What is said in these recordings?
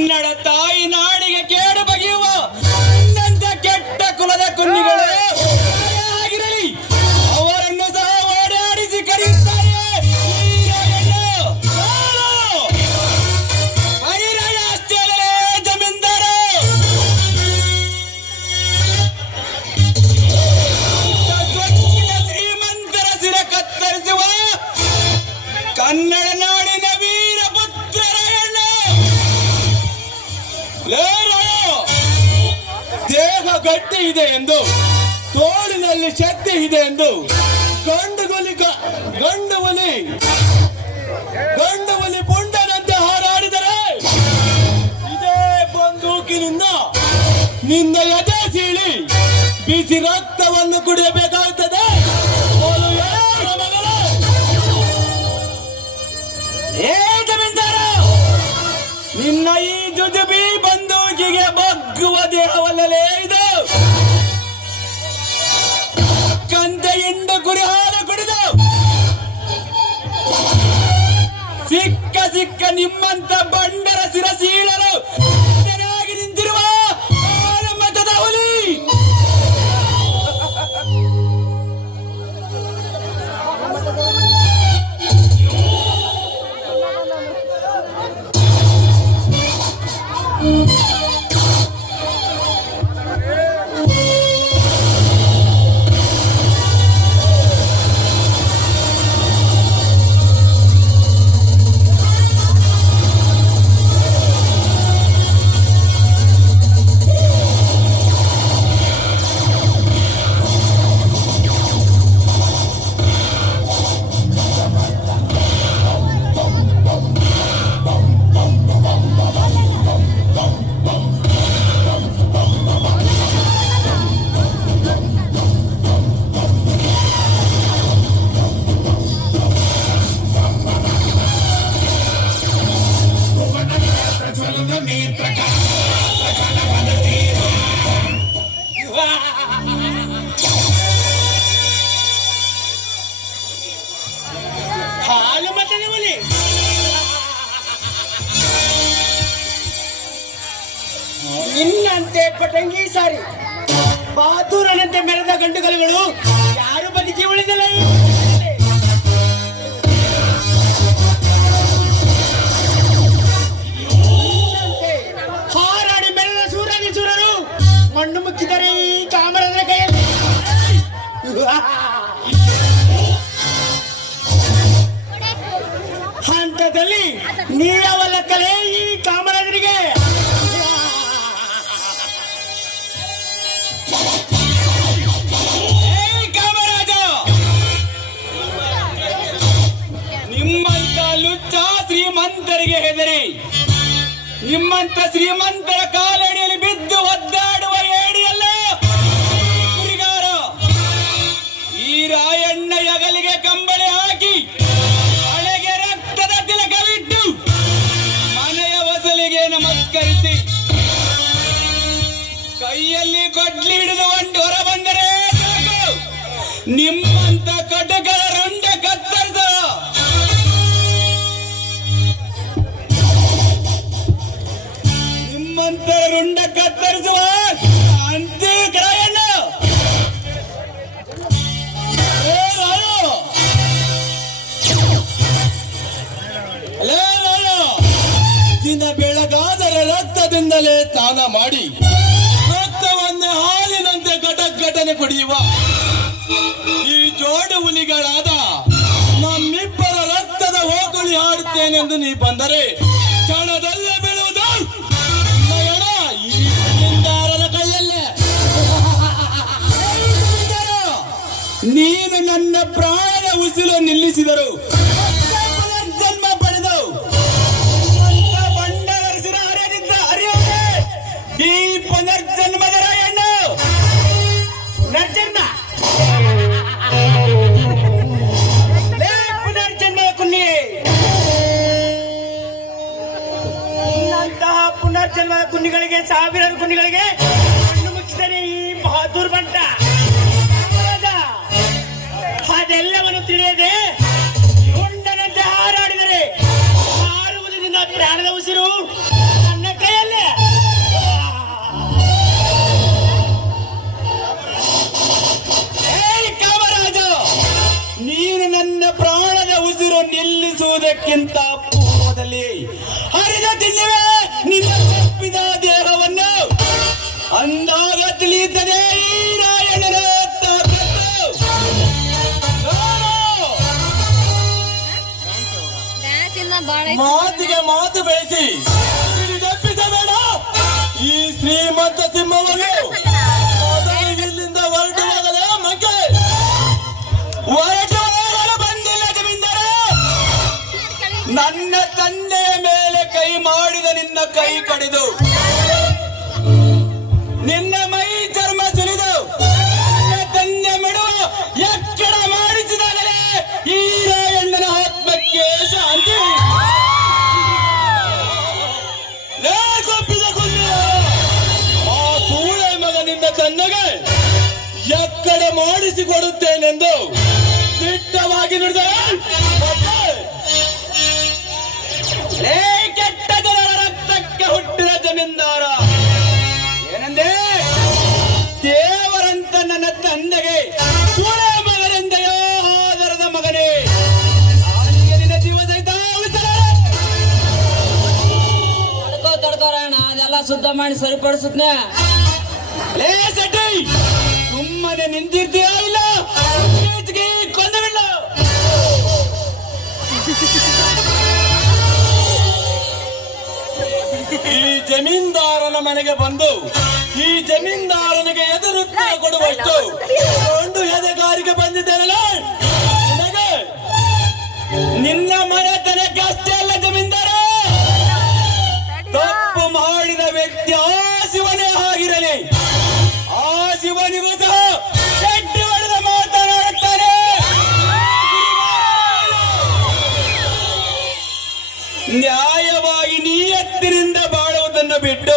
ಕನ್ನಡ ತಾಯಿ ನಾಡಿಗೆ ಕೇಡು ಬಗೆಯುವ ನನ್ನಂತ ಕೆಟ್ಟ ಕುಲದ ಕುನ್ನಿಗಳು ಆಗಿರಲಿ, ಅವರನ್ನು ಸಹ ಓಡಾಡಿಸಿ ಕರೆಯುತ್ತಾರೆ ಜಮೀನ್ದಾರ. ಶ್ರೀಮಂತರ ಸಿರ ಕತ್ತರಿಸುವ ಕನ್ನಡ ನಾಡಿನ ವೀರ ಪುತ್ರರ ಹೆಣ್ಣು. ದೇಹ ಗಟ್ಟಿ ಇದೆ ಎಂದು, ತೋಳಿನಲ್ಲಿ ಶಕ್ತಿ ಇದೆ ಎಂದು ಗಂಡು ಹುಲಿ ಪುಂಡನಂತೆ ಹಾರಾಡಿದರೆ ಇದೇ ಬಂದೂಕಿನಿಂದ ನಿನ್ನ ಎದೆ ಸೀಳಿ ಬಿಸಿ ರಕ್ತವನ್ನು ಕುಡಿಯಬೇಕಾಗುತ್ತದೆ. ನಿನ್ನ ಈ ಜುಜುಬಿ ಬಂದೂಕಿಗೆ ಬಗ್ಗುವ ದೇಹವಲ್ಲಲೇ ಇದು. ಕಂದೆಯಿಂದ ಗುರಿ ಹಾಲು ಕುಡಿದು ಸಿಕ್ಕ ನಿಮ್ಮಂತ ಬಂಡರ ಶಿರಸೀಳಲು ಚೆನ್ನಾಗಿ ನಿಂತಿರುವ ಮತದ ಹುಲಿ. ಹಾಲು ಮತದ ಹುಲಿ. ನಿನ್ನಂತೆ ಪಟಂಗಿ ಸಾರಿ ಬಹದ್ದೂರನಂತೆ ಮೆರೆದ ಗಂಡುಗಲುಗಳು ಯಾರು ಬದುಕಿ ಉಳಿದಿಲ್ಲ. ಹಾರಾಡಿ ಮೆರೆದ ಸೂರಾದಿ ಸೂರರು ಮಣ್ಣು ಮುಕ್ಕಿದರೆ ಈ ಕಾಮರಾಜರ ಕೈಯಲ್ಲಿ. ಹಂತದಲ್ಲಿ ನೀರವಲ್ಲ ಕಲೆ ಈ ಕಾಮರಾಜರಿಗೆ. ಕಾಮರಾಜ, ನಿಮ್ಮಂತ ಲುಚ್ಚ ಶ್ರೀಮಂತರಿಗೆ ಹೆದರಿ ನಿಮ್ಮಂತ ಶ್ರೀಮಂತರ ಕಾಲಡಿಯಲ್ಲಿ ಬಿದ್ದು ಒದ್ದಾಡುವ ಏಡಿಯಲ್ಲ ಕುರಿಗಾರ. ಈ ರಾಯಣ್ಣ ಯಗಲಿಗೆ ಕಂಬಳಿ ಹಾಕಿ ಹಳೆಗೆ ರಕ್ತದ ತಿಲಕವಿಟ್ಟು ಮನೆಯ ಹೊಸಲಿಗೆ ನಮಸ್ಕರಿಸಿ ಕೈಯಲ್ಲಿ ಕೊಡ್ಲಿ ಹಿಡಿದು ಹೊರ ಬಂದರೆ ಸಾಕು, ನಿಮ್ಮಂತ ಕಟುಕರ ರುಂಡ ಕತ್ತರಿಸ. ನಿಮ್ಮಂತರ ರುಂಡ ಕತ್ತರಿಸುವ ಅಂತೆ ರಾಯಣ್ಣ. ದಿನ ಬೆಳಗಾದರೆ ರಕ್ತದಿಂದಲೇ ಸ್ನಾನ ಮಾಡಿ ರಕ್ತವನ್ನೇ ಹಾಲಿನಂತೆ ಘಟನೆ ಕುಡಿಯುವ ಈ ಜೋಡು ಹುಲಿಗಳಾದ ನಮ್ಮಿಬ್ಬರ ರಕ್ತದ ಓಕುಳಿ ಆಡುತ್ತೇನೆಂದು ನೀ ಬಂದರೆ ಕ್ಷಣದಲ್ಲೇ ಬೀಳುವುದು ಈ ಜಮೀನ್ದಾರನ ಕೈಯಲ್ಲೇ. ನೀನು ನನ್ನ ಪ್ರಾಣ ಉಸಿರು ನಿಲ್ಲಿಸಿದರು ಜನ್ಮ ಪಡೆದು ಬಂಡವರಿಸಿದ ಹರಿಯೋದೆ ಈ ಪುನರ್ಜನ್ಮದ ರಾಯಣ್ಣ. ಪುನರ್ಜನ್ಮ ಕುನ್ನಿಯೇ, ಇಂತಹ ಪುನರ್ಜನ್ಮದ ಕುನ್ನಿಗಳಿಗೆ ಸಾವಿರಾರು ಕುನ್ನಿಗಳಿಗೆ ಕಣ್ಣು ಮುಚ್ಚಿದರೆ ಈ ಬಹದ್ದೂರ್ ಬಂಟ. ಅದೆಲ್ಲವನ್ನು ತಿಳಿಯದೆ ಗುಂಡನಂತೆ ಹಾರಾಡಿದರೆ ಹಾರುವುದು ನಿನ್ನ ಪ್ರಾಣದ ಉಸಿರು ನನ್ನ ಕೈ ಬರುವುದಕ್ಕಿಂತ ಪೂರ್ವದಲ್ಲಿ ಹರಿದ ತಿನ್ನುವೆ ನಿನ್ನ ತಪ್ಪಿದ ದೇಹವನ್ನು. ಅಂದಾಗ ತಿಳಿಯುತ್ತದೆ ಈ ರಾಯಣ್ಣನ ತಾಕತ್ತು. ಮಾತಿಗೆ ಮಾತು ಬೆಳೆಸಿ ತಪ್ಪಿಸಬೇಡ ಈ ಶ್ರೀಮಂತ ಸಿಂಹವನ್ನು. ಇಲ್ಲಿಂದ ಹೊರಟುವಾಗಲೇ ಮಂಕೆ ಹೊರಟುವಾಗಲು ಬಂದಿಲ್ಲ ಜಮೀನ್ದಾರ. ನನ್ನ ತಂದೆಯ ಮೇಲೆ ಕೈ ಮಾಡಿದ ನಿನ್ನ ಕೈ ಕಡಿದು ನಿನ್ನ ಮೈ ಚರ್ಮ ಸುರಿದು ನನ್ನ ತಂದೆ ಮೆಡುವ ಎಕ್ಕಡ ಮಾಡಿಸಿದಾಗಲೇ ಈ ರಾಯಣ್ಣನ ಆತ್ಮಕ್ಕೆ ಶಾಂತಿ. ಕೊಪ್ಪಿದ ಕುಂದು ಆ ಸೂಳೆ ಮಗನಿಂದ ತನ್ನಗೆ ಎಕ್ಕಡ ಮಾಡಿಸಿಕೊಡುತ್ತೇನೆಂದು ದಿಟ್ಟವಾಗಿ ನುಡಿದ ಕೆಟ್ಟ ಜನರ ರಕ್ತಕ್ಕೆ ಹುಟ್ಟಿದ ಜಮೀನ್ದಾರ. ಏನಂದೆ? ದೇವರಂತ ನನ್ನ ತಂದೆಗೆ ಸೂಳೆ ಮಗನೆಂದೆಯೋ ಆದರದ ಮಗನೇ, ನಾನಿಗೆ ನಿನ್ನ ಜೀವ ಸಹಿತ ತಡ್ಕೋರಣ ಅದೆಲ್ಲ ಶುದ್ಧ ಮಾಡಿ ಸರಿಪಡಿಸುತ್ತನೆ. ಲೇ ಸೆಟ್ಟಿ, ಸುಮ್ಮನೆ ನಿಂತಿರ್ತೀಯಾ ಇಲ್ಲ ಕೊಂದವಿಲ್ಲ? ಈ ಜಮೀನ್ದಾರನ ಮನೆಗೆ ಬಂದು ಈ ಜಮೀನ್ದಾರನಿಗೆ ಎದುರುತ್ತರ ಕೊಡುವಷ್ಟು ಒಂದು ಎದೆಗಾರಿಗೆ ಬಂದಿದ್ದೇನಲ್ಲ ನಿನಗೆ. ನಿನ್ನ ಮನೆತನಕ್ಕೆ ಅಷ್ಟೇ ಅಲ್ಲ ಜಮೀನ್ದಾರ, ತಪ್ಪು ಮಾಡಿದ ವ್ಯಕ್ತಿ ಆ ಶಿವನೇ ಆಗಿರಲಿ, ಆ ಶಿವನಿಗೂ ಸಹ ಗಟ್ಟಿ ಹೊಡೆದ ಮಾತನಾಡುತ್ತಾರೆ. ನ್ಯಾಯವಾಗಿ ನಿಯತ್ತಿನಿಂದ ಬಾಳುವುದನ್ನು ಬಿಟ್ಟು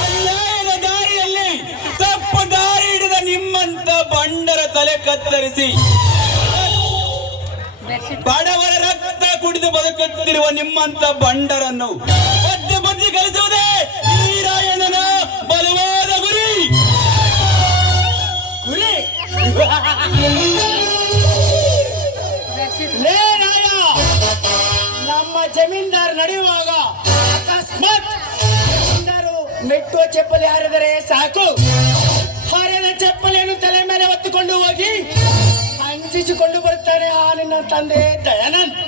ಅನ್ಯಾಯದ ದಾರಿಯಲ್ಲಿ ತಪ್ಪು ದಾರಿ ಹಿಡಿದ ನಿಮ್ಮಂತ ಬಂಡರ ತಲೆ ಕತ್ತರಿಸಿ ಬಡವರ ರಕ್ತ ಕುಡಿದು ಬದುಕುತ್ತಿರುವ ನಿಮ್ಮಂತ ಬಂಡರನ್ನು ಬದ್ದಿ ಬದ್ದಿ ಕಲಿಸುವುದೇ ಈ ರಾಯಣ್ಣನ ಬಲವಾದ ಗುರಿ. ಲೇ ರಾಯ, ನಮ್ಮ ಜಮೀನ್ದಾರ್ ನಡೆಯುವಾಗ ಅಕಸ್ಮಾತ್ ಜಮೀನ್ದಾರು ಮೆಟ್ಟುವ ಚಪ್ಪಲಿ ಹಾರಿದರೆ ಸಾಕು, ಹಾರಿದ ಚಪ್ಪಲಿಯನ್ನು ತಲೆ ಮೇಲೆ ಹೊತ್ತುಕೊಂಡು ಹೋಗಿ ಹಂಚಿಸಿಕೊಂಡು ಬರುತ್ತಾನೆ ಆ ನಿನ್ನ ತಂದೆ ದಯಾನಂದ್.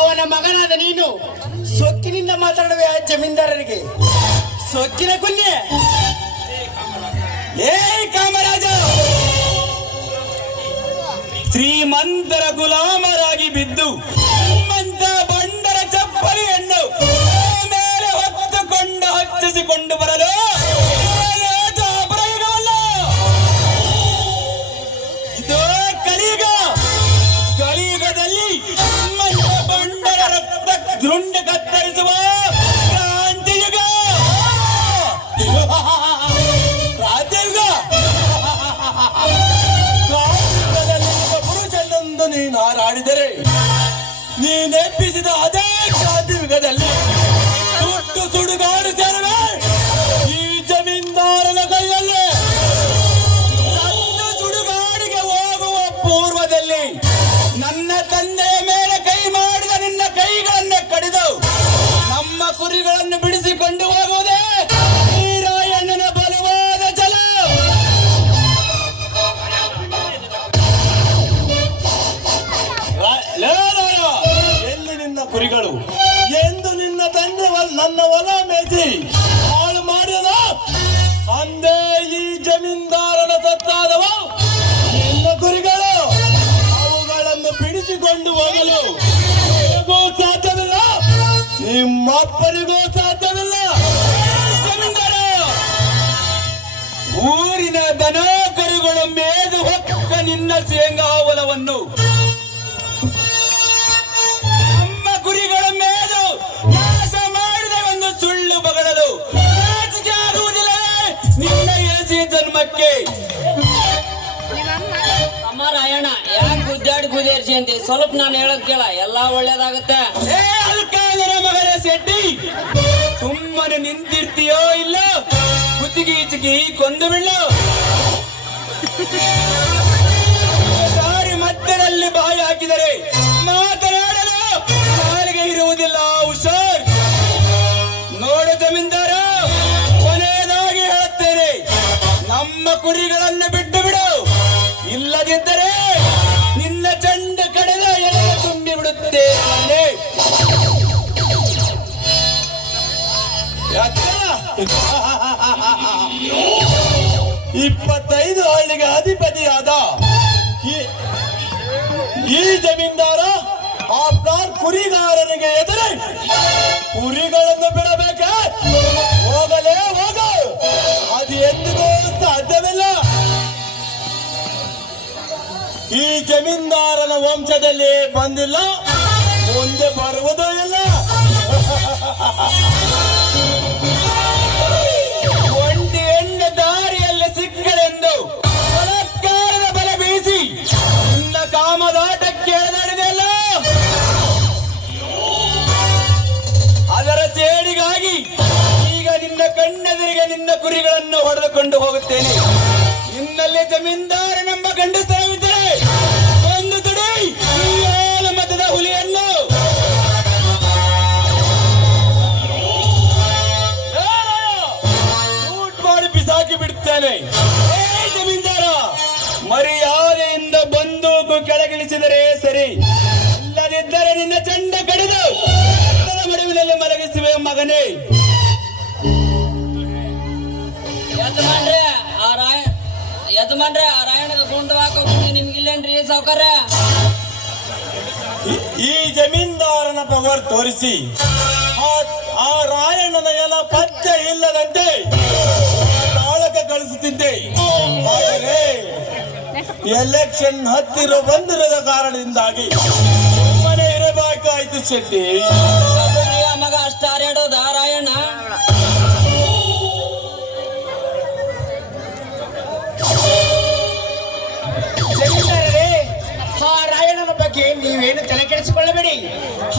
ಅವನ ಮಗನಾದ ನೀನು ಸೊಕ್ಕಿನಿಂದ ಮಾತಾಡುವೆ ಆ ಜಮೀನ್ದಾರರಿಗೆ. ಸೊಕ್ಕಿನ ಕುನ್ನೆ ಏ ಕಾಮರಾಜ, ಶ್ರೀಮಂತರ ಗುಲಾಮರಾಗಿ ಬಿದ್ದು ನಿಮ್ಮಂತ ಬಂಡರ ಚಪ್ಪಲಿಯನ್ನು ಮೇಲೆ ಹೊತ್ತುಕೊಂಡು ಹಚ್ಚಿಸಿಕೊಂಡು ಬರಲು ಅಪರಾಧವಲ್ಲ. ಇದು ಕಲಿಯುಗ. ಕಲಿಯುಗದಲ್ಲಿ ನಿಮ್ಮಂತ ಬಂಡರ ರಕ್ತ ದುಂಡ ಕತ್ತರಿಸುವ ಕ್ರಾಂತಿಯುಗ. ರಾಜಯುಗ. ಪುರುಷನೆಂದು ನೀನು ಹಾರಾಡಿದರೆ ನೀನೆಪ್ಪಿಸಿದ ಅದೇ ಕ್ರಾಂತಿಯುಗದಲ್ಲಿ ಸುಟ್ಟು ಸುಡುಗಾಡು ಸೇರುವೆ ಈ ಜಮೀನ್ದಾರನ ಕೈಯಲ್ಲಿ. ನನ್ನ ಸುಡುಗಾಡಿಗೆ ಹೋಗುವ ಪೂರ್ವದಲ್ಲಿ ನನ್ನ ತಂದೆಯ ಮೇಲೆ ಕೈ ಮಾಡಿದ ನಿನ್ನ ಕೈಗಳನ್ನು ಕಡಿದು ನಮ್ಮ ಕುರಿಗಳನ್ನು ಬಿಡಿಸಿಕೊಂಡು ಹೋಗುವುದೇ ಈ ರಾಯಣ್ಣನ ಬಲವಾದ ಛಲ. ಎಲ್ಲಿ ನಿನ್ನ ಕುರಿಗಳು? ಎಂದು ನಿನ್ನ ತಂದೆ ನನ್ನ ಹೊಲ ಮೇಸಿ ಹಾಳು ಮಾಡಿದ ಅಂದೇ ಈ ಜಮೀನ್ದಾರನ ಸತ್ತಾದವ ನಿನ್ನ ಕುರಿಗಳು. ಅವುಗಳನ್ನು ಬಿಡಿಸಿಕೊಂಡು ಹೋಗಲು ನಿನಗೂ ಸಾಧ್ಯವಿಲ್ಲ, ನಿಮ್ಮಪ್ಪನಿಗೂ ಸಾಧ್ಯವಿಲ್ಲ. ಜಮೀನ್ದಾರ, ಊರಿನ ದನ ಕರುಗಳು ಮೇದು ಹೊಕ್ಕ ನಿನ್ನ ಶೇಂಗಾ ಹೊಲವನ್ನು ನಮ್ಮ ಕುರಿಗಳ ಮೇದು ನಾಶ ಮಾಡಿದ ಒಂದು ಸುಳ್ಳು ಬಗಳಲು ನಾಚಿಕೆ ಆಗುವುದಿಲ್ಲವೇ ನಿನ್ನ ಎಸಿ ಜನ್ಮಕ್ಕೆ? ಅಮ್ಮ ರಾಯಣ್ಣ, ಯಾಕೆ ಗುದ್ದಾಡಿ ಗುದೇರ್ಸಿ ಅಂತೆ? ಸ್ವಲ್ಪ ನಾನು ಹೇಳೋದ್ ಕೇಳ, ಎಲ್ಲಾ ಒಳ್ಳೇದಾಗುತ್ತೆ. ಏ ಅಲ್ಕಾಲರ ಮಗನ ಶೆಟ್ಟಿ, ಸುಮ್ಮನೆ ನಿಂತಿರ್ತೀಯೋ ಇಲ್ಲ ಕುತ್ತಿಗೆ ಈಚಿಗೆ ಕೊಂದು ಬಿಡ್ಲು. ದಾರಿ ಬಾಯಿನಲ್ಲಿ ಬಾಯಿ ಹಾಕಿದರೆ ಮಾತನಾಡಲು ನಾಲಿಗೆ ಇರುವುದಿಲ್ಲ. ಹುಷಾರ್. ನೋಡು ಜಮೀನ್ದಾರ, ಕೊನೆಯದಾಗಿ ಹೇಳುತ್ತೇನೆ, ನಮ್ಮ ಕುರಿಗಳನ್ನು ಬಿಟ್ಟು ಬಿಡು. ಇಲ್ಲದಿದ್ದರೆ ನಿನ್ನ ಚಂಡ ಕಡೆದ ಎಳೆ ತುಂಬಿ ಬಿಡುತ್ತೇನೆ. 25 ಹಳ್ಳಿಗೆ ಅಧಿಪತಿಯಾದ ಈ ಜಮೀನ್ದಾರ ಆ ಪ್ಲಾನ್ ಕುರಿಗಾರನಿಗೆ ಎದುರು ಕುರಿಗಳನ್ನು ಬಿಡಬೇಕ? ಹೋಗಲೇ ಹೋಗ, ಅದು ಎಂದಿಗೂ ಸಾಧ್ಯವಿಲ್ಲ. ಈ ಜಮೀನ್ದಾರನ ವಂಶದಲ್ಲಿ ಬಂದಿಲ್ಲ, ಮುಂದೆ ಬರುವುದೂ ಇಲ್ಲ. ಒಂಟಿ ಹೆಣ್ಣು ದಾರಿಯಲ್ಲಿ ಸಿಕ್ಕಳೆಂದು ಬಲಾತ್ಕಾರದ ಬಲ ಬೀಸಿ ನಿನ್ನ ಕಾಮದಾಟಕ್ಕೆ ಎಳೆದಾಡಿದೆಯಲ್ಲ, ಅದರ ಸೇಡಿಗಾಗಿ ಈಗ ನಿನ್ನ ಕಣ್ಣೆದುರಿಗೆ ನಿನ್ನ ಕುರಿಗಳನ್ನು ಹೊಡೆದುಕೊಂಡು ಹೋಗುತ್ತೇನೆ. ನಿನ್ನಲ್ಲಿ ಜಮೀನ್ದಾರನೆಂಬ ಗಂಡಸ್ತನವಿದ್ದರೆ ಒಂದು ತುಡಿ ಈ ಏಳು ಮತದ ಹುಲಿಯನ್ನು ಶೂಟ್ ಮಾಡಿ ಬಿಸಾಕಿ ಬಿಡುತ್ತೇನೆ. ಜಮೀನ್ದಾರ, ಮರ್ಯಾದೆಯಿಂದ ಬಂದೂಕು ಕೆಳಗಿಳಿಸಿದರೆ ಸರಿ, ಇಲ್ಲದಿದ್ದರೆ ನಿನ್ನ ಚಂಡ ಕಡಿದು ರಕ್ತದ ಮಡುವಿನಲ್ಲಿ ಮಲಗಿಸುವೆ ಮಗನೇ. ಯಜಮಾನ್ರೆ, ಆ ರಾಯಣದ ಗುಂಡು ಹಾಕೋದು ನಿಮ್ಗಿಲ್ಲೇನ್ರಿ ಸಾವುಕಾರ? ಈ ಜಮೀನ್ದಾರನ ಪವರ್ ತೋರಿಸಿ ಆ ರಾಯಣ್ಣನ ಎಲ್ಲ ಪಚ್ಚೆ ಇಲ್ಲದಂತೆ ತಾಳಕ ಕಳಿಸುತ್ತಿದ್ದೆ. ಆದರೆ ಎಲೆಕ್ಷನ್ ಹತ್ತಿರ ಬಂದಿರದ ಕಾರಣದಿಂದಾಗಿ ಸುಮ್ಮನೆ ಇರಬೇಕಾಯ್ತು ಶೆಟ್ಟಿ. ಮಗ ಅಷ್ಟ ಹಾರಾಡೋದ ರಾಯಣ್ಣ? ಜಮೀನ್ದಾರರೇ, ಆ ರಾಯಣ್ಣನ ಬಗ್ಗೆ ನೀವೇನು ತಲೆ ಕೆಡಿಸಿಕೊಳ್ಳಬೇಡಿ,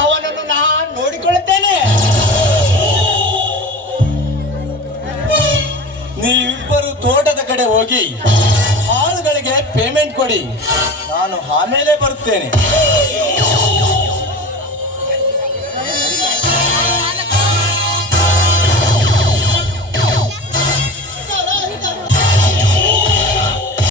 ಅವನನ್ನು ನಾನು ನೋಡಿಕೊಳ್ಳುತ್ತೇನೆ. ನೀವಿಬ್ಬರು ತೋಟದ ಕಡೆ ಹೋಗಿ ಆಳುಗಳಿಗೆ ಪೇಮೆಂಟ್ ಕೊಡಿ, ನಾನು ಆಮೇಲೆ ಬರುತ್ತೇನೆ.